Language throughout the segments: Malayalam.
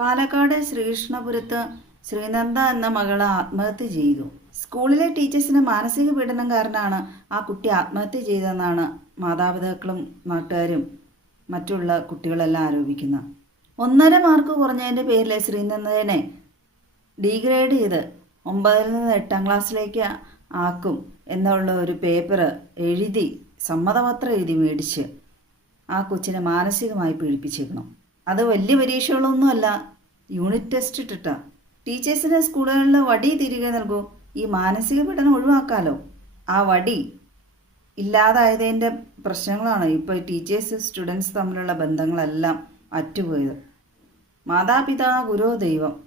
പാലക്കാട് ശ്രീകൃഷ്ണപുരത്ത് ശ്രീനന്ദ എന്ന മകൾ ആത്മഹത്യ ചെയ്തു. സ്കൂളിലെ ടീച്ചേഴ്സിന് മാനസിക പീഡനം കാരണമാണ് ആ കുട്ടി ആത്മഹത്യ ചെയ്തതെന്നാണ് മാതാപിതാക്കളും നാട്ടുകാരും മറ്റുള്ള കുട്ടികളെല്ലാം ആരോപിക്കുന്നത്. ഒന്നര മാർക്ക് കുറഞ്ഞതിന്റെ പേരിൽ ശ്രീനന്ദനെ ഡീഗ്രേഡ് ചെയ്ത് ഒമ്പതിൽ നിന്ന് എട്ടാം ക്ലാസ്സിലേക്ക് ആക്കും എന്നുള്ള ഒരു പേപ്പർ എഴുതി സമ്മതപത്രം എഴുതി മേടിച്ച് ആ കൊച്ചിനെ മാനസികമായി പീഡിപ്പിച്ചേക്കണം അത് വലിയ പരീക്ഷകളൊന്നുമല്ല യൂണിറ്റ് ടെസ്റ്റ് ഇട്ടിട്ടാ. ടീച്ചേഴ്സിന് സ്കൂളുകളിൽ വടി തിരികെ നൽകൂ. ഈ മാനസിക പീഡനം ഒഴിവാക്കാലോ. ആ വടി ഇല്ലാതായതിന്റെ പ്രശ്നങ്ങളാണ് ഇപ്പോൾ ടീച്ചേഴ്സ് സ്റ്റുഡൻസ് തമ്മിലുള്ള ബന്ധങ്ങളെല്ലാം അറ്റുപോയത്. മാതാപിതാ ഗുരു ദൈവം.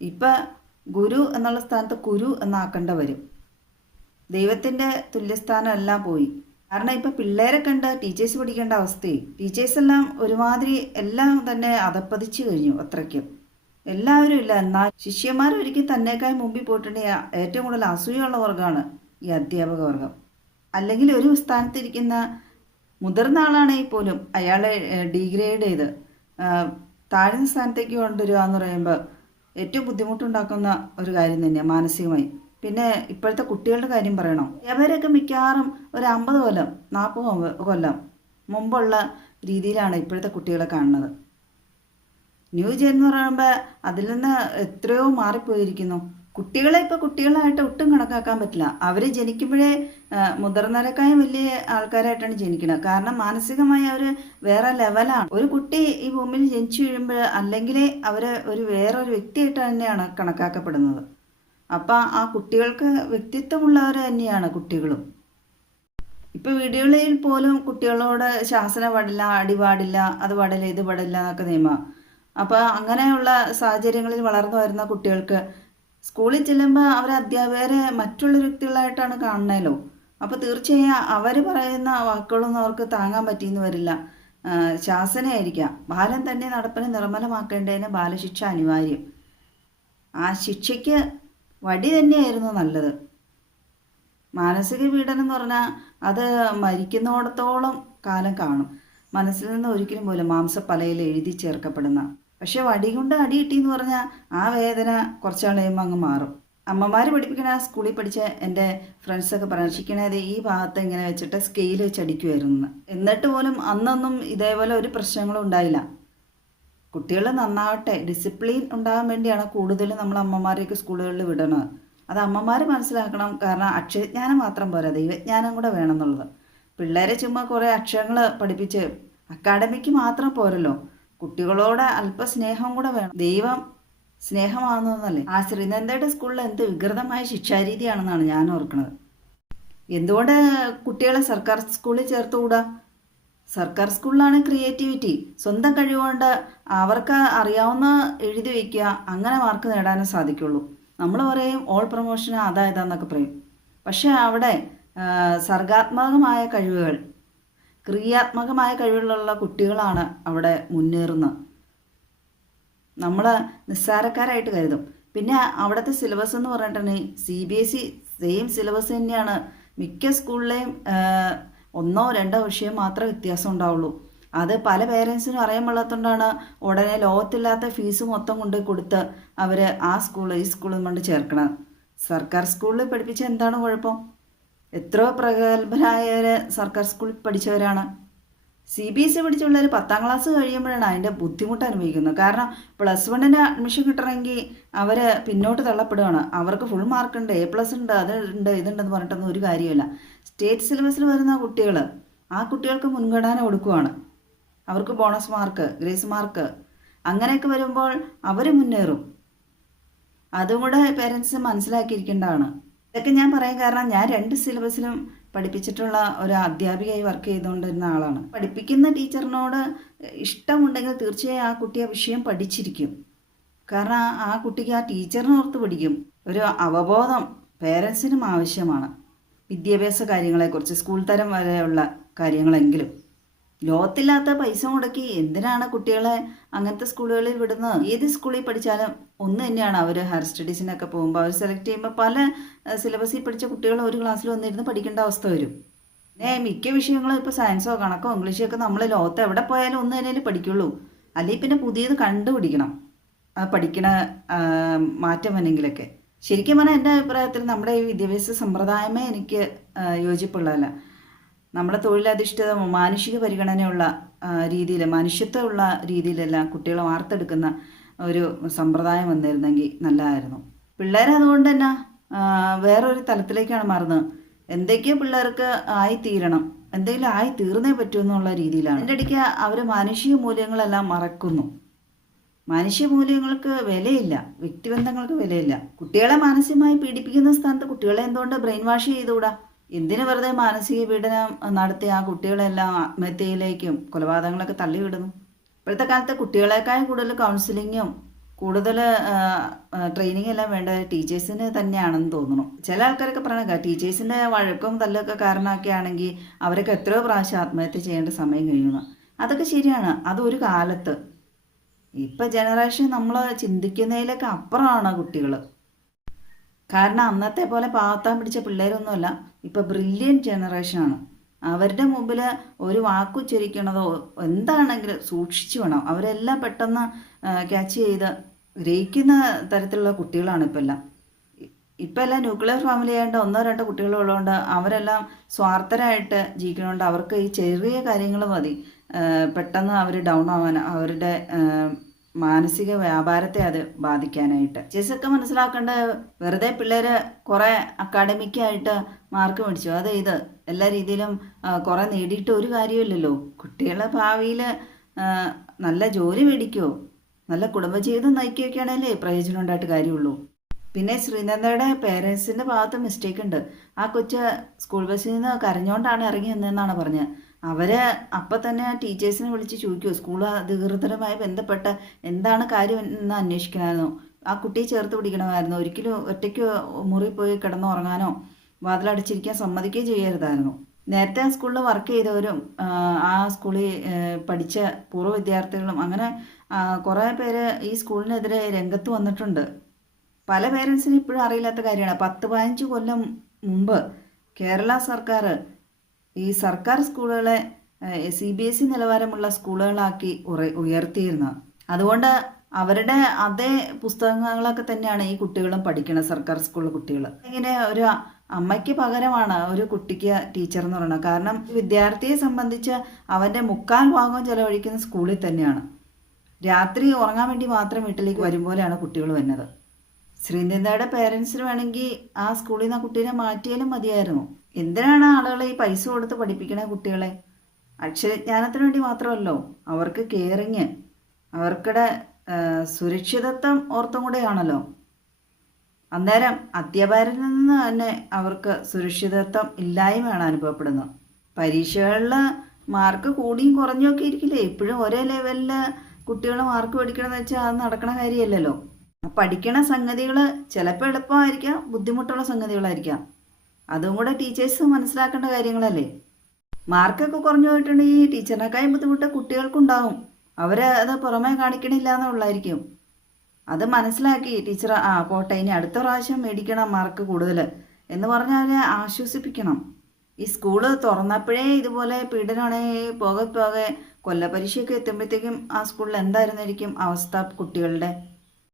ഇപ്പം ഗുരു എന്നുള്ള സ്ഥാനത്ത് കുരു എന്നാക്കേണ്ട വരും ദൈവത്തിന്റെ തുല്യസ്ഥാനം എല്ലാം പോയി. കാരണം ഇപ്പം പിള്ളേരെ കണ്ട് ടീച്ചേഴ്സ് പഠിക്കേണ്ട അവസ്ഥയെ ടീച്ചേഴ്സ് എല്ലാം ഒരുമാതിരി എല്ലാം തന്നെ അതപ്പതിച്ചു കഴിഞ്ഞു അത്രയ്ക്കും. എല്ലാവരും ഇല്ല. എന്നാൽ ശിഷ്യന്മാർ ഒരിക്കൽ തന്നേക്കാൾ മുമ്പിൽ പോയിട്ടുണ്ടെങ്കിൽ ഏറ്റവും കൂടുതൽ അസൂയുള്ള വർഗമാണ് ഈ അധ്യാപക വർഗം. അല്ലെങ്കിൽ ഒരു സ്ഥാനത്തിരിക്കുന്ന മുതിർന്ന ആളാണെങ്കിൽ പോലും അയാളെ ഡീഗ്രേഡ് ചെയ്ത് താഴ്ന്ന സ്ഥാനത്തേക്ക് കൊണ്ടുവരിക എന്ന് പറയുമ്പോൾ ഏറ്റവും ബുദ്ധിമുട്ടുണ്ടാക്കുന്ന ഒരു കാര്യം തന്നെയാണ് മാനസികമായി. പിന്നെ ഇപ്പോഴത്തെ കുട്ടികളുടെ കാര്യം പറയണോ. അവരൊക്കെ മിക്കവാറും ഒരു അമ്പത് കൊല്ലം നാൽപ്പത് കൊല്ലം മുമ്പുള്ള രീതിയിലാണ് ഇപ്പോഴത്തെ കുട്ടികളെ കാണുന്നത്. ന്യൂ ജെൻ എന്ന് പറയുമ്പോൾ അതിൽ നിന്ന് എത്രയോ മാറിപ്പോയിരിക്കുന്നു. കുട്ടികളെ ഇപ്പോൾ കുട്ടികളായിട്ട് ഒട്ടും കണക്കാക്കാൻ പറ്റില്ല. അവർ ജനിക്കുമ്പോഴേ മുതിർന്നവരെക്കായും വലിയ ആൾക്കാരായിട്ടാണ് ജനിക്കുന്നത്. കാരണം മാനസികമായി അവർ വേറെ ലെവലാണ്. ഒരു കുട്ടി ഈ ഭൂമിയിൽ ജനിച്ചു വീഴുമ്പോൾ അല്ലെങ്കിൽ അവർ ഒരു വേറൊരു വ്യക്തിയായിട്ട് തന്നെയാണ് കണക്കാക്കപ്പെടുന്നത്. അപ്പം ആ കുട്ടികൾക്ക് വ്യക്തിത്വമുള്ളവർ തന്നെയാണ് കുട്ടികളും. ഇപ്പൊ വീടുകളിൽ പോലും കുട്ടികളോട് ശാസന പാടില്ല അടി പാടില്ല അത് പാടില്ല ഇത് പാടില്ല എന്നൊക്കെ നിയമം. അപ്പോൾ അങ്ങനെയുള്ള സാഹചര്യങ്ങളിൽ വളർന്നു വരുന്ന കുട്ടികൾക്ക് സ്കൂളിൽ ചെല്ലുമ്പോൾ അവർ അധ്യാപകരെ മറ്റുള്ള വ്യക്തികളായിട്ടാണ് കാണണമല്ലോ അപ്പോൾ തീർച്ചയായും അവർ പറയുന്ന വാക്കുകളൊന്നും അവർക്ക് താങ്ങാൻ പറ്റിയെന്ന് വരില്ല. ശാസനയായിരിക്കാം. ബാലൻ തന്നെ നടപ്പിനെ നിർമ്മലമാക്കേണ്ടതിന് ബാലശിക്ഷ അനിവാര്യം. ആ ശിക്ഷയ്ക്ക് വടി തന്നെയായിരുന്നു നല്ലത്. മാനസിക പീഡനം എന്ന് പറഞ്ഞാൽ അത് മരിക്കുന്നിടത്തോളം കാലം കാണും. മനസ്സിൽ നിന്ന് ഒരിക്കലും പോലും മാംസപ്പലയിൽ എഴുതി ചേർക്കപ്പെടുന്ന. പക്ഷെ വടി കൊണ്ട് അടി കിട്ടിയെന്ന് പറഞ്ഞാൽ ആ വേദന കുറച്ചാൾ കഴിയുമ്പോൾ അങ്ങ് മാറും. അമ്മമാർ പഠിപ്പിക്കണ സ്കൂളിൽ പഠിച്ച എന്റെ ഫ്രണ്ട്സൊക്കെ പ്രതീക്ഷിക്കണത് ഈ ഭാഗത്ത് ഇങ്ങനെ വെച്ചിട്ട് സ്കെയിൽ വെച്ച് അടിക്കുമായിരുന്നു എന്നിട്ട് പോലും അന്നൊന്നും ഇതേപോലെ ഒരു പ്രശ്നങ്ങളും ഉണ്ടായില്ല. കുട്ടികൾ നന്നാവട്ടെ. ഡിസിപ്ലിൻ ഉണ്ടാകാൻ വേണ്ടിയാണ് കൂടുതലും നമ്മൾ അമ്മമാരെയൊക്കെ സ്കൂളുകളിൽ വിടണത്. അത് അമ്മമാർ മനസ്സിലാക്കണം. കാരണം അക്ഷരജ്ഞാനം മാത്രം പോരാ. ദൈവജ്ഞാനം കൂടെ വേണം എന്നുള്ളത് പിള്ളേരെ ചുമ്മാ കുറേ അക്ഷരങ്ങൾ പഠിപ്പിച്ച് അക്കാഡമിക്ക് മാത്രം പോരല്ലോ. കുട്ടികളോട് അല്പ സ്നേഹം കൂടെ വേണം. ദൈവം സ്നേഹമാകുന്നതല്ലേ ആ ശ്രീനന്ദയുടെ സ്കൂളിൽ എന്ത് വികൃതമായ ശിക്ഷാരീതിയാണെന്നാണ് ഞാൻ ഓർക്കുന്നത്. എന്തുകൊണ്ട് കുട്ടികളെ സർക്കാർ സ്കൂളിൽ ചേർത്തുകൂടാ സർക്കാർ സ്കൂളിലാണ് ക്രിയേറ്റിവിറ്റി. സ്വന്തം കഴിവുകൊണ്ട് അവർക്ക് അറിയാവുന്ന എഴുതി വയ്ക്കുക അങ്ങനെ മാർക്ക് നേടാനേ സാധിക്കുള്ളൂ. നമ്മൾ പറയും ഓൾ പ്രൊമോഷൻ അതായതാന്നൊക്കെ പറയും. പക്ഷേ അവിടെ സർഗാത്മകമായ കഴിവുകൾ ക്രിയാത്മകമായ കഴിവുകളുള്ള കുട്ടികളാണ് അവിടെ മുന്നേറുന്നത്. നമ്മൾ നിസ്സാരക്കാരായിട്ട് കരുതും. പിന്നെ അവിടുത്തെ സിലബസ് എന്ന് പറഞ്ഞിട്ടുണ്ടെങ്കിൽ C B S E same syllabus തന്നെയാണ്. മിക്ക സ്കൂളിലെയും ഒന്നോ രണ്ടോ വിഷയം മാത്രമേ വ്യത്യാസം ഉണ്ടാവുള്ളൂ. അത് പല പേരൻസിനും അറിയാൻ ഉടനെ ലോകത്തില്ലാത്ത ഫീസ് മൊത്തം കൊണ്ട് കൊടുത്ത് അവർ ആ സ്കൂൾ ഈ സ്കൂളും കൊണ്ട് ചേർക്കണം സർക്കാർ സ്കൂളിൽ പഠിപ്പിച്ച എന്താണ് കുഴപ്പം? എത്രയോ പ്രഗത്ഭരായവർ സർക്കാർ സ്കൂളിൽ പഠിച്ചവരാണ്. സി ബി എസ് ഇ പഠിച്ചുള്ളവർ പത്താം ക്ലാസ് കഴിയുമ്പോഴാണ് അതിന്റെ ബുദ്ധിമുട്ട് അനുഭവിക്കുന്നത്. കാരണം പ്ലസ് വണ്ണിന് അഡ്മിഷൻ കിട്ടണമെങ്കിൽ അവർ പിന്നോട്ട് തള്ളപ്പെടുകയാണ്. അവർക്ക് ഫുൾ മാർക്ക് ഉണ്ട് എ പ്ലസ് ഉണ്ട് അത് ഉണ്ട് ഇതുണ്ടെന്ന് പറഞ്ഞിട്ടൊന്നും ഒരു കാര്യമില്ല സ്റ്റേറ്റ് സിലബസിൽ വരുന്ന കുട്ടികൾ ആ കുട്ടികൾക്ക് മുൻഗണന കൊടുക്കുവാണ്. അവർക്ക് ബോണസ് മാർക്ക് ഗ്രേസ് മാർക്ക് അങ്ങനെയൊക്കെ വരുമ്പോൾ അവർ മുന്നേറും. അതും കൂടെ പേരൻസ് മനസ്സിലാക്കിയിരിക്കേണ്ടതാണ്. ഇതൊക്കെ ഞാൻ പറയാൻ കാരണം ഞാൻ രണ്ട് സിലബസിലും പഠിപ്പിച്ചിട്ടുള്ള ഒരു അധ്യാപികയായി വർക്ക് ചെയ്തുകൊണ്ടിരുന്ന ആളാണ്. പഠിപ്പിക്കുന്ന ടീച്ചറിനോട് ഇഷ്ടമുണ്ടെങ്കിൽ തീർച്ചയായും ആ കുട്ടി ആ വിഷയം പഠിച്ചിരിക്കും. കാരണം ആ കുട്ടിക്ക് ആ ടീച്ചറിനോർത്ത് പഠിക്കും ഒരു അവബോധം പേരൻസിനും ആവശ്യമാണ്. വിദ്യാഭ്യാസ കാര്യങ്ങളെക്കുറിച്ച് സ്കൂൾ തരം വരെയുള്ള കാര്യങ്ങളെങ്കിലും. ലോകത്തില്ലാത്ത പൈസ മുടക്കി എന്തിനാണ് കുട്ടികളെ അങ്ങനത്തെ സ്കൂളുകളിൽ വിടുന്നത്? ഏത് സ്കൂളിൽ പഠിച്ചാലും ഒന്ന് തന്നെയാണ് അവർ ഹയർ സ്റ്റഡീസിനൊക്കെ പോകുമ്പോൾ അവർ സെലക്ട് ചെയ്യുമ്പോൾ പല സിലബസിൽ പഠിച്ച കുട്ടികൾ ഒരു ക്ലാസ്സിൽ വന്നിരുന്ന് പഠിക്കേണ്ട അവസ്ഥ വരും. പിന്നെ മിക്ക വിഷയങ്ങളും ഇപ്പോൾ സയൻസോ കണക്കോ ഇംഗ്ലീഷോ ഒക്കെ നമ്മൾ ലോകത്ത് എവിടെ പോയാലും ഒന്ന് തന്നെയല്ലേ പഠിക്കുള്ളൂ. അല്ലെങ്കിൽ പിന്നെ പുതിയത് കണ്ടുപിടിക്കണം. പഠിക്കണ മാറ്റം വന്നെങ്കിലൊക്കെ. ശരിക്കും പറഞ്ഞാൽ എന്റെ അഭിപ്രായത്തിൽ നമ്മുടെ ഈ വിദ്യാഭ്യാസ സമ്പ്രദായമേ എനിക്ക് യോജിപ്പുള്ളതല്ല. നമ്മുടെ തൊഴിലധിഷ്ഠിത മാനുഷിക പരിഗണനയുള്ള രീതിയിൽ മനുഷ്യത്വമുള്ള രീതിയിലെല്ലാം കുട്ടികളെ വാർത്തെടുക്കുന്ന ഒരു സമ്പ്രദായം വന്നിരുന്നെങ്കിൽ നല്ലതായിരുന്നു. പിള്ളേർ അതുകൊണ്ട് തന്നെ വേറൊരു തലത്തിലേക്കാണ് മാറുന്നത്. എന്തൊക്കെയോ പിള്ളേർക്ക് ആയിത്തീരണം എന്തെങ്കിലും ആയി തീർന്നേ പറ്റൂ എന്നുള്ള രീതിയിലാണ്. എന്റെ ഇടയ്ക്ക് അവർ മാനുഷിക മൂല്യങ്ങളെല്ലാം മറക്കുന്നു. മാനുഷിക മൂല്യങ്ങൾക്ക് വിലയില്ല വ്യക്തിബന്ധങ്ങൾക്ക് വിലയില്ല. കുട്ടികളെ മാനസികമായി പീഡിപ്പിക്കുന്ന സ്ഥാനത്ത് കുട്ടികളെ എന്തുകൊണ്ട് ബ്രെയിൻ വാഷ് ചെയ്തുകൂടാ? എന്തിനു വെറുതെ മാനസിക പീഡനം നടത്തി ആ കുട്ടികളെല്ലാം ആത്മഹത്യയിലേക്കും കൊലപാതകങ്ങളൊക്കെ തള്ളിവിടുന്നു? ഇപ്പോഴത്തെ കാലത്ത് കുട്ടികളെക്കാൾ കൂടുതൽ കൗൺസിലിങ്ങും കൂടുതൽ ട്രെയിനിങ് എല്ലാം വേണ്ട ടീച്ചേഴ്സിന് തന്നെയാണെന്ന് തോന്നുന്നു. ചില ആൾക്കാരൊക്കെ പറയണ ടീച്ചേഴ്സിന്റെ വഴക്കും തല്ലൊക്കെ കാരണമൊക്കെ ആണെങ്കിൽ അവരൊക്കെ എത്രയോ പ്രാവശ്യം ആത്മഹത്യ ചെയ്യേണ്ട സമയം കഴിയുന്നു. അതൊക്കെ ശരിയാണ്. അതൊരു കാലത്ത്. ഇപ്പം ജനറേഷൻ നമ്മൾ ചിന്തിക്കുന്നതിലൊക്കെ അപ്പുറമാണ് കുട്ടികൾ കാരണം അന്നത്തെ പോലെ പാത്താൻ പിടിച്ച പിള്ളേരൊന്നുമല്ല. ഇപ്പം ബ്രില്യൻ ജനറേഷനാണ് അവരുടെ മുമ്പിൽ ഒരു വാക്കുച്ചരിക്കണതോ എന്താണെങ്കിലും സൂക്ഷിച്ചു വേണം. അവരെല്ലാം പെട്ടെന്ന് ക്യാച്ച് ചെയ്ത് ഗ്രഹിക്കുന്ന തരത്തിലുള്ള കുട്ടികളാണ് ഇപ്പം എല്ലാം. ഇപ്പം എല്ലാം ന്യൂക്ലിയർ ഫാമിലി ആയതുകൊണ്ട് ഒന്നോ രണ്ടോ കുട്ടികളുള്ളതുകൊണ്ട് അവരെല്ലാം സ്വാർത്ഥരായിട്ട് ജീവിക്കണോണ്ട് അവർക്ക് ഈ ചെറിയ കാര്യങ്ങൾ മതി. പെട്ടെന്ന് അവർ ഡൗൺ ആവാൻ അവരുടെ മാനസിക വ്യാപാരത്തെ അത് ബാധിക്കാനായിട്ട്. ചെസ്സൊക്കെ മനസ്സിലാക്കേണ്ട വെറുതെ പിള്ളേര് കുറേ അക്കാഡമിക്കായിട്ട് മാർക്ക് മേടിച്ചു. അത് ഇത് എല്ലാ രീതിയിലും കുറെ നേടിയിട്ട് ഒരു കാര്യമില്ലല്ലോ കുട്ടികളെ ഭാവിയിൽ നല്ല ജോലി മേടിക്കുമോ നല്ല കുടുംബജീവിതം നയിക്കുകയൊക്കെയാണല്ലേ പ്രയോജനം ഉണ്ടായിട്ട് കാര്യമുള്ളൂ. പിന്നെ ശ്രീനന്ദയുടെ പേരൻസിന്റെ ഭാഗത്ത് മിസ്റ്റേക്ക് ഉണ്ട്. ആ കൊച്ച് സ്കൂൾ ബസ്സിൽ നിന്ന് കരഞ്ഞുകൊണ്ടാണ് ഇറങ്ങി വന്നതെന്നാണ് പറഞ്ഞത്. അവർ അപ്പം തന്നെ ആ ടീച്ചേഴ്സിനെ വിളിച്ച് ചോദിക്കുമോ സ്കൂൾ അധികൃതരുമായി ബന്ധപ്പെട്ട എന്താണ് കാര്യം എന്ന് അന്വേഷിക്കണമായിരുന്നു. ആ കുട്ടിയെ ചേർത്ത് പിടിക്കണമായിരുന്നു. ഒരിക്കലും ഒറ്റയ്ക്ക് മുറി പോയി കിടന്നുറങ്ങാനോ വാതിലടച്ചിരിക്കാൻ സമ്മതിക്കുകയോ ചെയ്യരുതായിരുന്നു. നേരത്തെ ആ സ്കൂളിൽ വർക്ക് ചെയ്തവരും ആ, സ്കൂളിൽ പഠിച്ച പൂർവ വിദ്യാർത്ഥികളും അങ്ങനെ കുറേ പേര് ഈ സ്കൂളിനെതിരെ രംഗത്ത് വന്നിട്ടുണ്ട്. പല പേരൻസിനും ഇപ്പോഴും അറിയില്ലാത്ത കാര്യമാണ്. പത്ത് പതിനഞ്ച് കൊല്ലം മുമ്പ് കേരള സർക്കാർ ഈ സർക്കാർ സ്കൂളുകളെ സി ബി എസ് ഇ നിലവാരമുള്ള സ്കൂളുകളാക്കി ഉയർത്തിയിരുന്നു അതുകൊണ്ട് അവരുടെ അതേ പുസ്തകങ്ങളൊക്കെ തന്നെയാണ് ഈ കുട്ടികളും പഠിക്കുന്നത് സർക്കാർ സ്കൂൾ കുട്ടികൾ ഇങ്ങനെ ഒരു അമ്മയ്ക്ക് പകരമാണ് ഒരു കുട്ടിക്ക് ടീച്ചർ എന്ന് പറയുന്നത്. കാരണം വിദ്യാർത്ഥിയെ സംബന്ധിച്ച് അവന്റെ മുക്കാൽ ഭാഗവും ചെലവഴിക്കുന്ന സ്കൂളിൽ തന്നെയാണ്. രാത്രി ഉറങ്ങാൻ വേണ്ടി മാത്രം വീട്ടിലേക്ക് വരും പോലെയാണ് കുട്ടികൾ വരുന്നത്. ശ്രീനിന്ദയുടെ പേരൻസിന് വേണമെങ്കിൽ ആ സ്കൂളിൽ നിന്ന് ആ കുട്ടീനെ മാറ്റിയാലും മതിയായിരുന്നു. എന്തിനാണ് ആളുകൾ ഈ പൈസ കൊടുത്ത് പഠിപ്പിക്കണ കുട്ടികളെ? അക്ഷരജ്ഞാനത്തിന് വേണ്ടി മാത്രമല്ലോ. അവർക്ക് കെയറിങ് അവർക്കിടെ സുരക്ഷിതത്വം ഓർത്തും കൂടെയാണല്ലോ. അന്നേരം അധ്യാപകരിൽ നിന്ന് തന്നെ അവർക്ക് സുരക്ഷിതത്വം ഇല്ലായ്മയാണ് അനുഭവപ്പെടുന്നത്. പരീക്ഷകളിൽ മാർക്ക് കൂടിയും കുറഞ്ഞും ഒക്കെ ഇരിക്കില്ലേ? എപ്പോഴും ഒരേ ലെവലിൽ കുട്ടികൾ മാർക്ക് പഠിക്കണമെന്ന് വെച്ചാൽ അത് നടക്കണ കാര്യമല്ലല്ലോ. പഠിക്കണ സംഗതികൾ ചിലപ്പോൾ എളുപ്പമായിരിക്കാം ബുദ്ധിമുട്ടുള്ള സംഗതികളായിരിക്കാം. അതും കൂടെ ടീച്ചേഴ്സ് മനസ്സിലാക്കേണ്ട കാര്യങ്ങളല്ലേ? മാർക്കൊക്കെ കുറഞ്ഞു പോയിട്ടുണ്ടെങ്കിൽ ടീച്ചറിനേക്കായും ബുദ്ധിമുട്ട് കുട്ടികൾക്കുണ്ടാവും. അവർ അത് പുറമേ കാണിക്കണില്ല എന്നുള്ളായിരിക്കും അത് മനസ്സിലാക്കി ടീച്ചർ ആ പോട്ടെ ഇനി അടുത്ത പ്രാവശ്യം മേടിക്കണം മാർക്ക് കൂടുതൽ എന്ന് പറഞ്ഞാൽ ആശ്വസിപ്പിക്കണം. ഈ സ്കൂൾ തുറന്നപ്പോഴേ ഇതുപോലെ പീഡനമാണേ പോകെ പോകെ കൊല്ലപരീക്ഷയൊക്കെ എത്തുമ്പോഴത്തേക്കും ആ സ്കൂളിൽ എന്തായിരുന്നായിരിക്കും അവസ്ഥ കുട്ടികളുടെ?